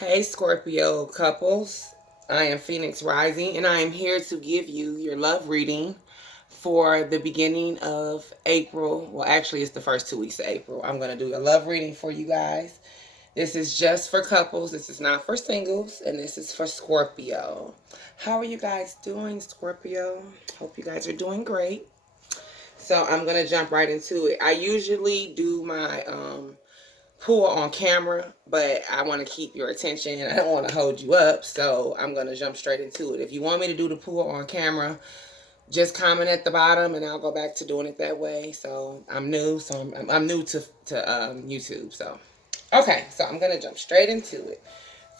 Hey Scorpio couples, I am Phoenix Rising and I am here to give you your love reading for the beginning of April. Well, actually, it's the first 2 weeks of April. I'm going to do a love reading for you guys. This is just for couples, this is not for singles, and this is for Scorpio. How are you guys doing, Scorpio? Hope you guys are doing great. So, I'm going to jump right into it. I usually do my pull on camera, but I want to keep your attention and I don't want to hold you up, so I'm going to jump straight into it. If you want me to do the pull on camera, just comment at the bottom and I'll go back to doing it that way. So I'm new, so I'm new to YouTube. So okay, so I'm going to jump straight into it.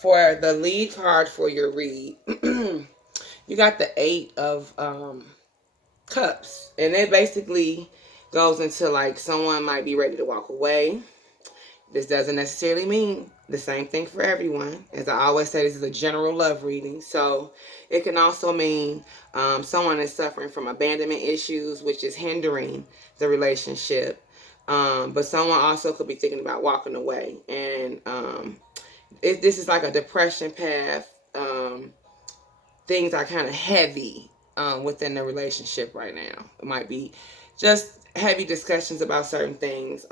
For the lead card for your read, you got the Eight of Cups, and it basically goes into like someone might be ready to walk away. This doesn't necessarily mean the same thing for everyone. As I always say, this is a general love reading. So it can also mean someone is suffering from abandonment issues, which is hindering the relationship. But someone also could be thinking about walking away. And this is like a depression path. Things are kind of heavy within the relationship right now. It might be just heavy discussions about certain things.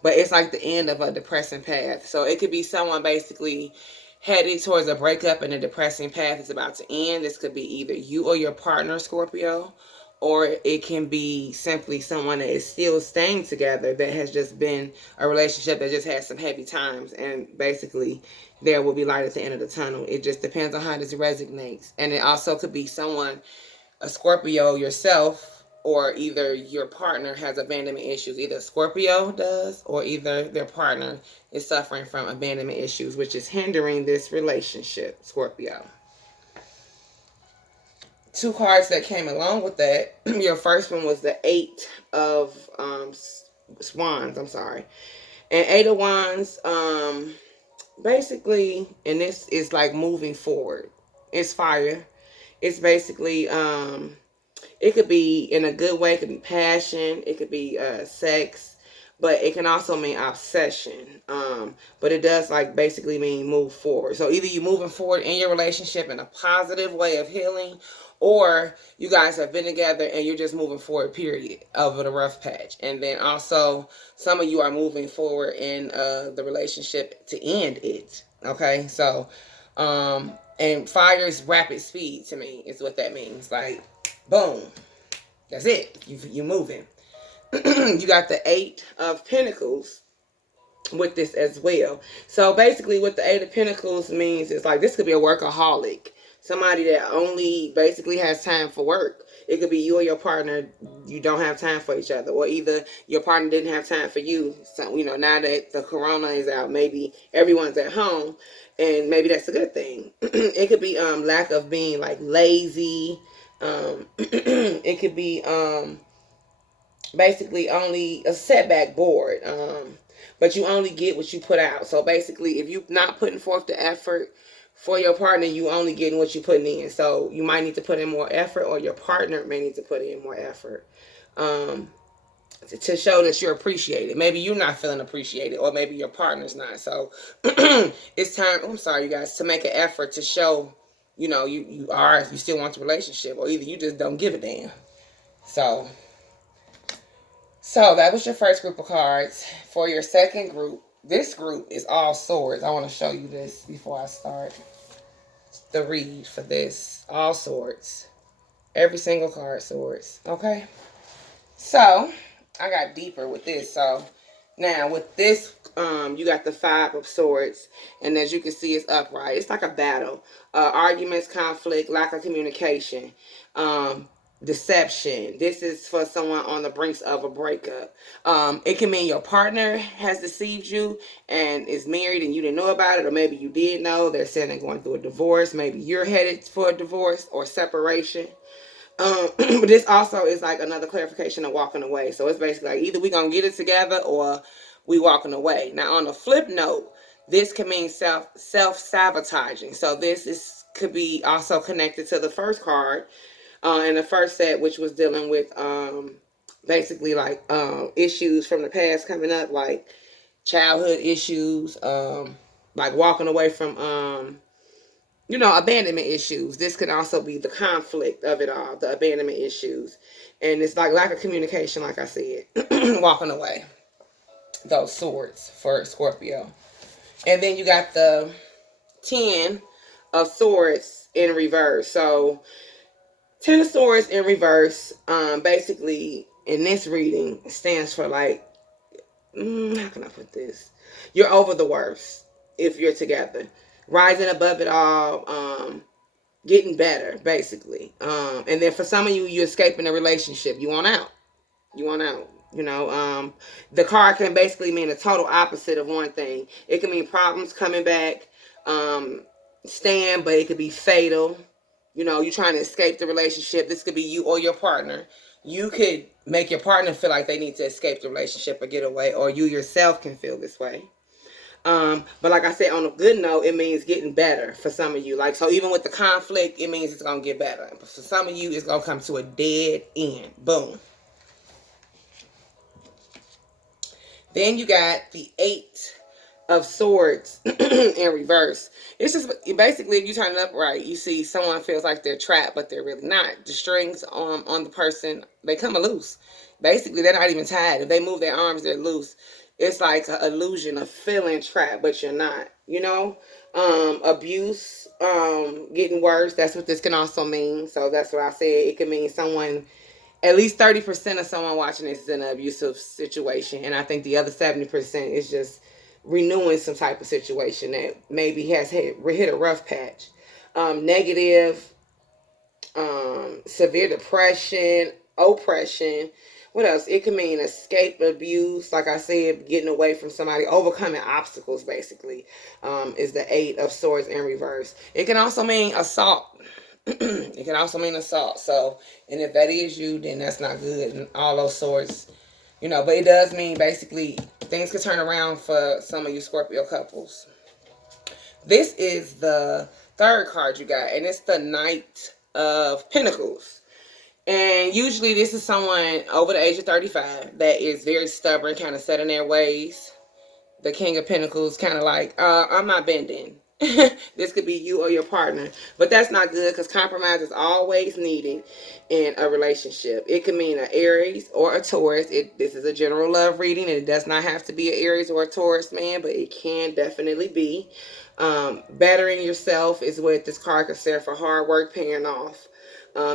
But it's like the end of a depressing path. So it could be someone basically headed towards a breakup and a depressing path is about to end. This could be either you or your partner, Scorpio, or it can be simply someone that is still staying together that has just been a relationship that just had some heavy times, and basically there will be light at the end of the tunnel. It just depends on how this resonates. And it also could be someone, a Scorpio yourself, or either your partner has abandonment issues. Either Scorpio does, or either their partner is suffering from abandonment issues, which is hindering this relationship, Scorpio. Two cards that came along with that. Your first one was the Eight of Wands. I'm sorry. And Eight of Wands, basically, and this is like moving forward. It's fire. It's basically, it could be in a good way. It could be passion. It could be sex. But it can also mean obsession. But it does like basically mean move forward. So either you moving forward in your relationship in a positive way of healing, or you guys have been together and you're just moving forward, period, over the rough patch. And then also some of you are moving forward in the relationship to end it. Okay, so and fire is rapid speed to me is what that means. Like boom, that's it. You moving. You got the Eight of Pentacles with this as well. So basically what the Eight of Pentacles means is like this could be a workaholic. Somebody that only basically has time for work. It could be you or your partner, you don't have time for each other. Or either your partner didn't have time for you. So, now that the corona is out, maybe everyone's at home. And maybe that's a good thing. It could be lack of being like lazy. It could be basically only a setback board. But you only get what you put out. So basically, if you're not putting forth the effort for your partner, you only getting what you're putting in. So you might need to put in more effort, or your partner may need to put in more effort to show that you're appreciated. Maybe you're not feeling appreciated, or maybe your partner's not. So it's time, I'm sorry, you guys, to make an effort to show, you still want the relationship, or either you just don't give a damn. So that was your first group of cards. For your second group, this group is all swords. I want to show you this before I start the read for this. All swords. Every single card swords. Okay? So, I got deeper with this. So, now with this, you got the Five of Swords. And as you can see, it's upright. It's like a battle. Arguments, conflict, lack of communication. Deception. This is for someone on the brinks of a breakup. It can mean your partner has deceived you and is married and you didn't know about it, or maybe you did know. They're saying they're going through a divorce. Maybe you're headed for a divorce or separation. But this also is like another clarification of walking away. So it's basically like either we gonna get it together or we walking away. Now on the flip note, this can mean self-sabotaging. So this is could be also connected to the first card in the first set, which was dealing with basically like issues from the past coming up, like childhood issues, like walking away from abandonment issues. This could also be the conflict of it all, the abandonment issues. And it's like lack of communication, like I said, walking away. Those swords for Scorpio. And then you got the 10 of swords in reverse. So 10 of swords in reverse, basically in this reading stands for like, how can I put this? You're over the worst if you're together. Rising above it all, getting better, basically. And then for some of you, you're escaping a relationship. You want out. You want out. The card can basically mean the total opposite of one thing. It can mean problems coming back, staying, but it could be fatal. You're trying to escape the relationship. This could be you or your partner. You could make your partner feel like they need to escape the relationship or get away, or you yourself can feel this way. But like I said, on a good note, it means getting better for some of you. Like, so even with the conflict, it means it's going to get better. But for some of you, it's going to come to a dead end. Boom. Then you got the 8 of swords in reverse. It's just basically, if you turn it up right, you see someone feels like they're trapped, but they're really not. The strings on the person, they come loose. Basically, they're not even tied. If they move their arms, they're loose. It's like an illusion of feeling trapped, but you're not. Abuse, getting worse. That's what this can also mean. So that's what I said. It can mean someone, at least 30% of someone watching this is in an abusive situation. And I think the other 70% is just renewing some type of situation that maybe has hit a rough patch. Negative, severe depression, oppression. What else? It can mean escape abuse, like I said, getting away from somebody, overcoming obstacles, basically, is the 8 of swords in reverse. It can also mean assault. It can also mean assault. So, and if that is you, then that's not good. And all those swords, but it does mean basically things could turn around for some of you Scorpio couples. This is the third card you got, and it's the Knight of Pentacles. And usually this is someone over the age of 35 that is very stubborn, kind of set in their ways. The King of Pentacles, kind of like, I'm not bending. This could be you or your partner. But that's not good, because compromise is always needed in a relationship. It can mean an Aries or a Taurus. This is a general love reading, and it does not have to be an Aries or a Taurus man, but it can definitely be. Bettering yourself is what this card could stand for. Hard work paying off.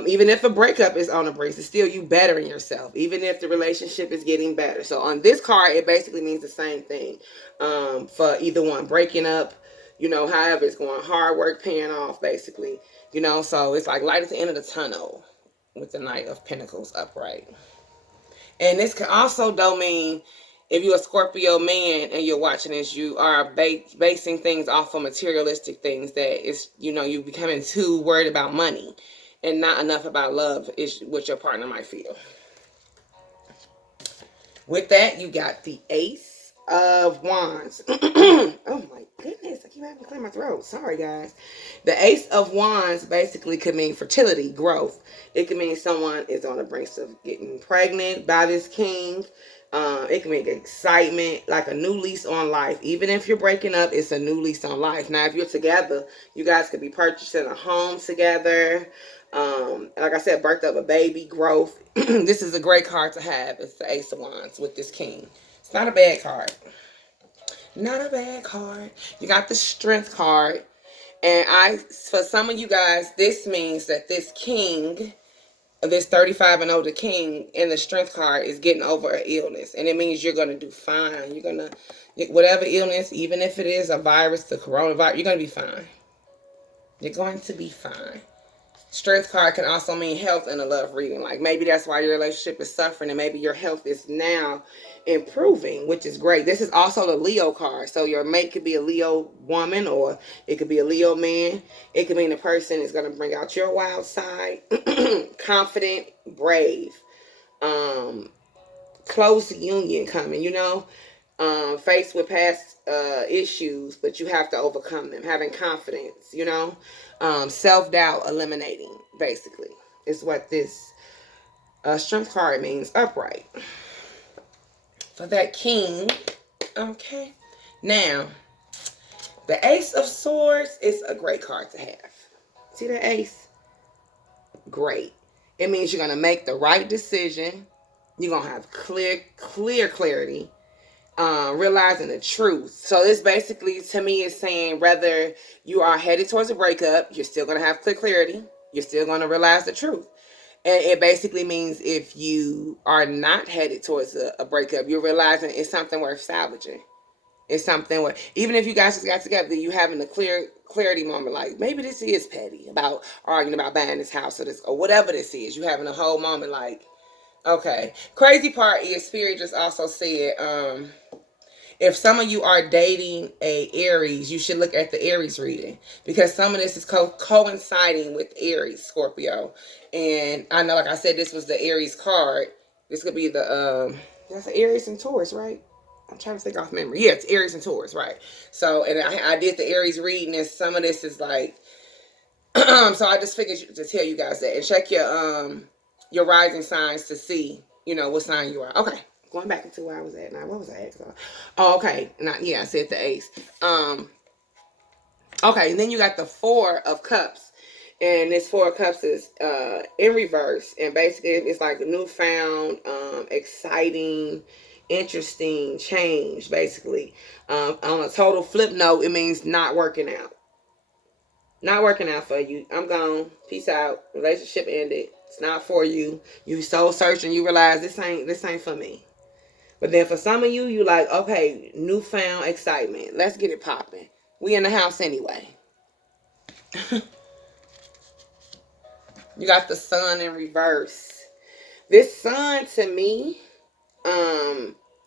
Even if a breakup is on the brink, it's still you bettering yourself, even if the relationship is getting better. So on this card, it basically means the same thing for either one. Breaking up, however it's going. Hard work paying off, basically. So it's like light at the end of the tunnel with the Knight of Pentacles upright. And this can also though mean, if you're a Scorpio man and you're watching this, you are basing things off of materialistic things, that is, you're becoming too worried about money and not enough about love, is what your partner might feel. With that, you got the Ace of Wands. Oh my goodness, I keep having to clear my throat. Sorry, guys. The Ace of Wands basically could mean fertility, growth. It could mean someone is on the brink of getting pregnant by this king. It can mean excitement, like a new lease on life. Even if you're breaking up, it's a new lease on life. Now, if you're together, you guys could be purchasing a home together. Like I said, birth of a baby, growth. This is a great card to have. It's the Ace of Wands with this king. It's not a bad card. Not a bad card. You got the Strength card. And for some of you guys, this means that this king, this 35 and older king in the Strength card, is getting over an illness. And it means you're going to do fine. You're going to, whatever illness, even if it is a virus, the coronavirus, you're going to be fine. You're going to be fine. Strength card can also mean health in a love reading. Like maybe that's why your relationship is suffering, and maybe your health is now improving, which is great. This is also the Leo card. So your mate could be a Leo woman, or it could be a Leo man. It could mean the person is going to bring out your wild side. Confident, brave. Close union coming, faced with past issues, but you have to overcome them. Having confidence, self-doubt eliminating, basically, is what this Strength card means, upright. For that king, okay. Now, The Ace of Swords is a great card to have. See the ace? Great. It means you're going to make the right decision. You're going to have clear clarity, realizing the truth. So this basically, to me, is saying whether you are headed towards a breakup, you're still going to have clear clarity. You're still going to realize the truth. And it basically means if you are not headed towards a breakup, you're realizing it's something worth salvaging. It's something where even if you guys just got together, you having a clarity moment, like maybe this is petty about arguing about buying this house or this or whatever this is. You having a whole moment like, okay. Crazy part is Spirit just also said, if some of you are dating a Aries, you should look at the Aries reading because some of this is coinciding with Aries, Scorpio. And I know, like I said, this was the Aries card. This could be the that's an Aries and Taurus, right? I'm trying to think off memory. Yeah, it's Aries and Taurus, right? So, and I did the Aries reading, and some of this is like, so I just figured to tell you guys that and check your rising signs to see, what sign you are. Okay, going back into where I was at now. What was I at? Oh, okay. Now, yeah, I said the ace. Okay, and then you got the Four of Cups. And this Four of Cups is in reverse. And basically, it's like a newfound, exciting, interesting change, basically. On a total flip note, it means not working out. Not working out for you. I'm gone. Peace out. Relationship ended. It's not for you. You soul searching. You realize this ain't for me. But then for some of you, you like, okay, newfound excitement. Let's get it popping. We in the house anyway. You got the Sun in reverse. This Sun to me,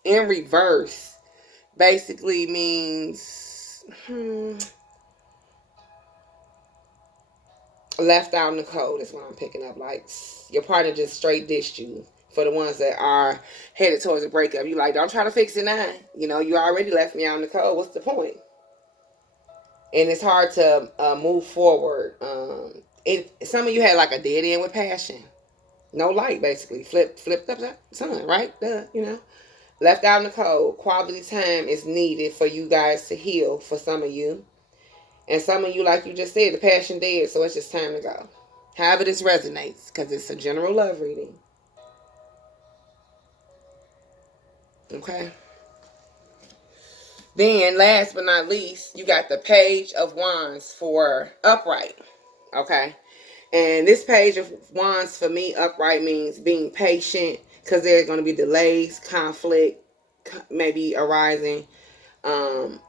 in reverse, basically means left out in the cold is what I'm picking up. Like your partner just straight dished you. For the ones that are headed towards a breakup, you like, don't try to fix it now. You already left me out in the cold. What's the point? And it's hard to move forward. Some of you had like a dead end with passion, no light, basically flipped up sun, right? Left out in the cold. Quality time is needed for you guys to heal. For some of you, and some of you, like you just said, the passion dead, so it's just time to go. However this resonates, because it's a general love reading. Okay. Then, last but not least, you got the Page of Wands for upright. Okay. And this Page of Wands for me, upright, means being patient because there's going to be delays, conflict, maybe arising. Don't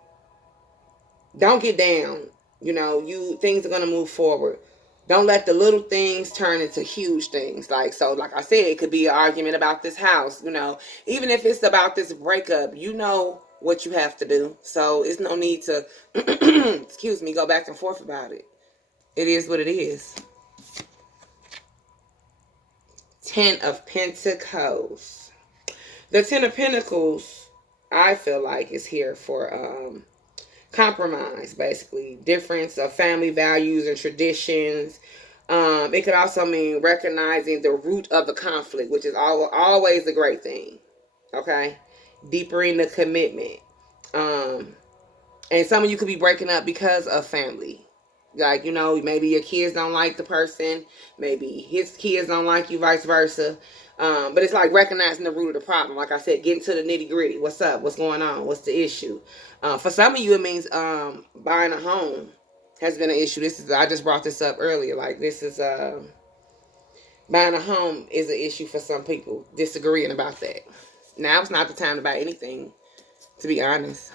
get down. Things are going to move forward. Don't let the little things turn into huge things. Like I said, it could be an argument about this house. Even if it's about this breakup, what you have to do. So it's no need to, excuse me, go back and forth about it. It is what it is. Ten of Pentacles. The Ten of Pentacles, I feel like, is here for compromise, basically. Difference of family values and traditions. It could also mean recognizing the root of the conflict, which is always a great thing. Okay? Deepening the commitment. And some of you could be breaking up because of family. Like, maybe your kids don't like the person. Maybe his kids don't like you, vice versa. But it's like recognizing the root of the problem. Like I said, getting to the nitty gritty. What's up? What's going on? What's the issue? For some of you, it means buying a home has been an issue. I just brought this up earlier. Like, this is buying a home is an issue for some people. Disagreeing about that. Now it's not the time to buy anything, to be honest.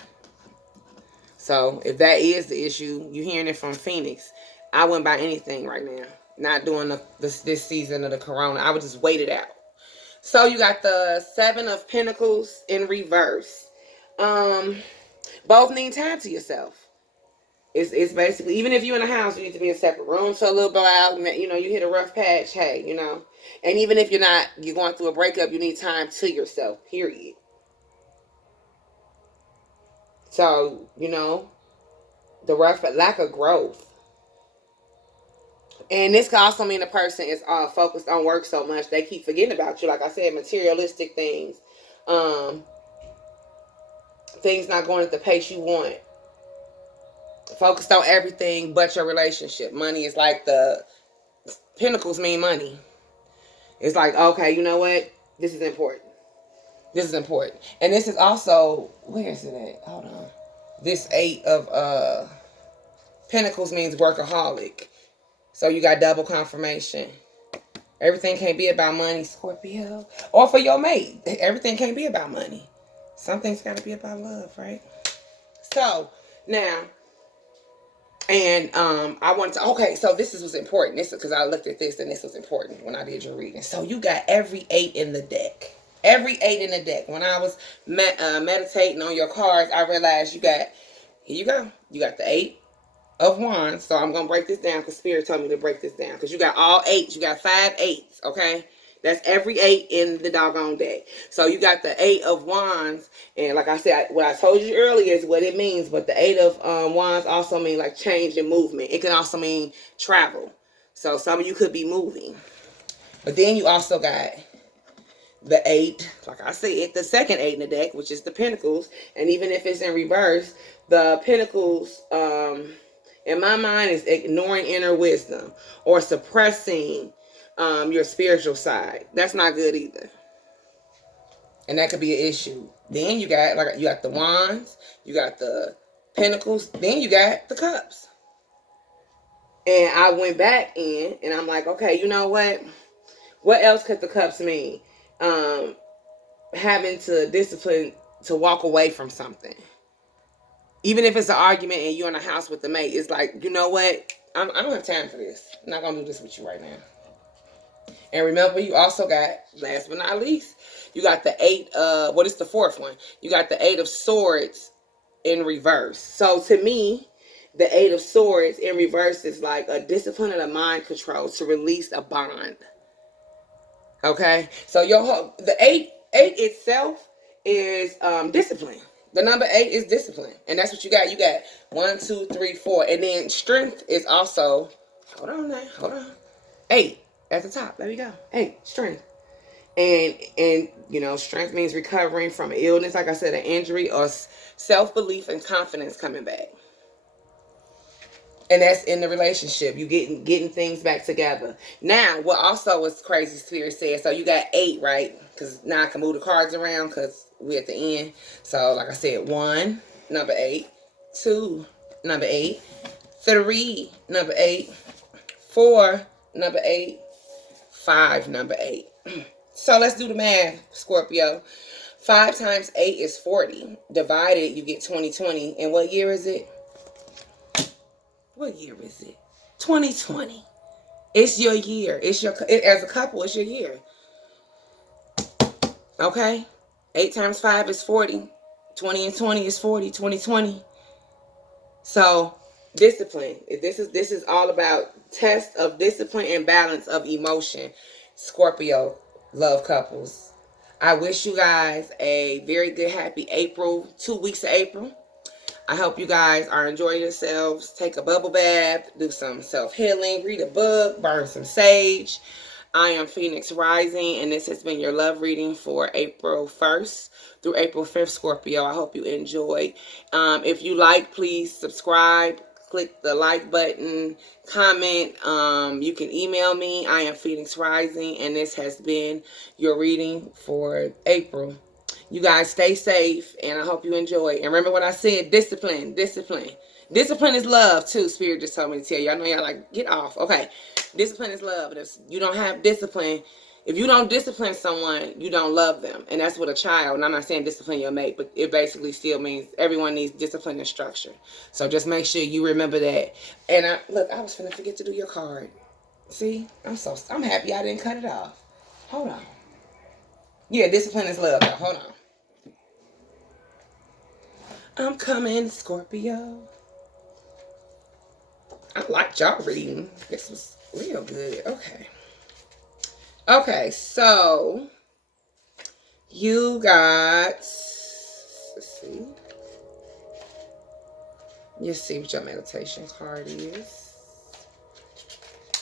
So if that is the issue, you hearing it from Phoenix, I wouldn't buy anything right now. Not doing this season of the corona. I would just wait it out. So you got the Seven of Pentacles in reverse. Both need time to yourself. It's basically, even if you're in a house, you need to be in separate rooms for a little while. You hit a rough patch, hey, And even if you're going through a breakup, you need time to yourself, period. So, the lack of growth. And this can also mean the person is focused on work so much they keep forgetting about you. Like I said, materialistic things. Things not going at the pace you want. focused on everything but your relationship. Money is like the pentacles mean money. It's like, okay, you know what? This is important. This is important. And this is also, where is it at? Hold on. This 8 of pentacles means workaholic. So you got double confirmation. Everything can't be about money, Scorpio. Or for your mate. Everything can't be about money. Something's got to be about love, right? So, now, and I wanted to, okay, so this was important. This is because I looked at this and this was important when I did your reading. So you got every 8 in the deck. Every 8 in the deck. When I was meditating on your cards, I realized you got, here you go. You got the 8 of Wands. So I'm going to break this down because Spirit told me to break this down. Because you got all 8s. You got 5 8s, okay? That's every 8 in the doggone deck. So you got the 8 of Wands. And like I said, what I told you earlier is what it means. But the 8 of Wands also mean like change and movement. It can also mean travel. So some of you could be moving. But then you also got the 8, like I said, the second 8 in the deck, which is the Pentacles. And even if it's in reverse, the Pentacles, in my mind, is ignoring inner wisdom or suppressing your spiritual side. That's not good either. And that could be an issue. Then you got, like, you got the Wands, you got the Pentacles, then you got the Cups. And I went back in and I'm like, okay, you know what? What else could the Cups mean? Having to discipline to walk away from something. Even if it's an argument and you're in a house with the mate, it's like, you know what? I don't have time for this. I'm not going to do this with you right now. And remember, you also got, last but not least, you got the 8, what is the fourth one? You got the 8 of Swords in reverse. So to me, the 8 of Swords in reverse is like a discipline of the mind control to release a bond. Okay? So the 8 itself is discipline. The number 8 is discipline. And that's what you got. You got 1, 2, 3, 4. And then strength is also, hold on now, hold on. 8 at the top. There we go. 8, strength. And you know, strength means recovering from illness, like I said, an injury, or self-belief and confidence coming back. And that's in the relationship. You getting things back together. Now, what also was crazy, Spirit said, so you got 8, right? Because now I can move the cards around because we're at the end. So, like I said, 1, number 8. 2, number 8. 3, number 8. 4, number 8. 5, number 8. So, let's do the math, Scorpio. 5 times 8 is 40. Divided, you get 2020. And what year is it? What year is it? 2020. It's your year. As a couple, it's your year. Okay? 8 times 5 is 40. 20 and 20 is 40. 2020. So, discipline. This is all about test of discipline and balance of emotion. Scorpio love couples. I wish you guys a very good, happy April. 2 weeks of April. I hope you guys are enjoying yourselves. Take a bubble bath, do some self-healing, read a book, burn some sage. I am Phoenix Rising, and this has been your love reading for April 1st through April 5th, Scorpio. I hope you enjoyed. If you like, please subscribe. Click the like button, comment. You can email me. I am Phoenix Rising, and this has been your reading for April. You guys stay safe, and I hope you enjoy. And remember what I said, discipline, discipline. Discipline is love, too. Spirit just told me to tell you. I know y'all like, get off. Okay. Discipline is love. And if you don't have discipline, if you don't discipline someone, you don't love them. And that's with a child. And I'm not saying discipline your mate, but it basically still means everyone needs discipline and structure. So just make sure you remember that. And look, I was finna forget to do your card. See? I'm happy I didn't cut it off. Hold on. Yeah, discipline is love. Now, hold on. I'm coming, Scorpio. I liked y'all reading. This was real good. Okay. Okay, so you got, let's see. You see what your meditation card is.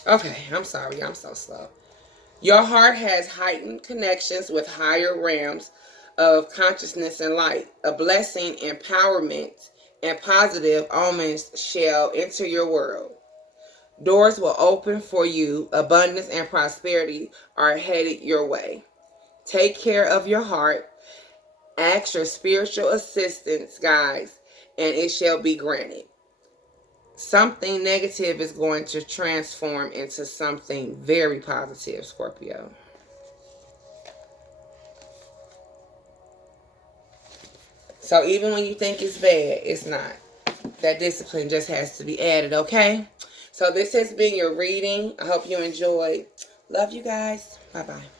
Okay, I'm sorry. I'm so slow. Your heart has heightened connections with higher realms of consciousness and light. A blessing, empowerment, and positive omens shall enter your world. Doors will open for you. Abundance and prosperity are headed your way. Take care of your heart. Ask your spiritual assistance, guys, and it shall be granted. Something negative is going to transform into something very positive, Scorpio. So even when you think it's bad, it's not. That discipline just has to be added, okay? So this has been your reading. I hope you enjoyed. Love you guys. Bye-bye.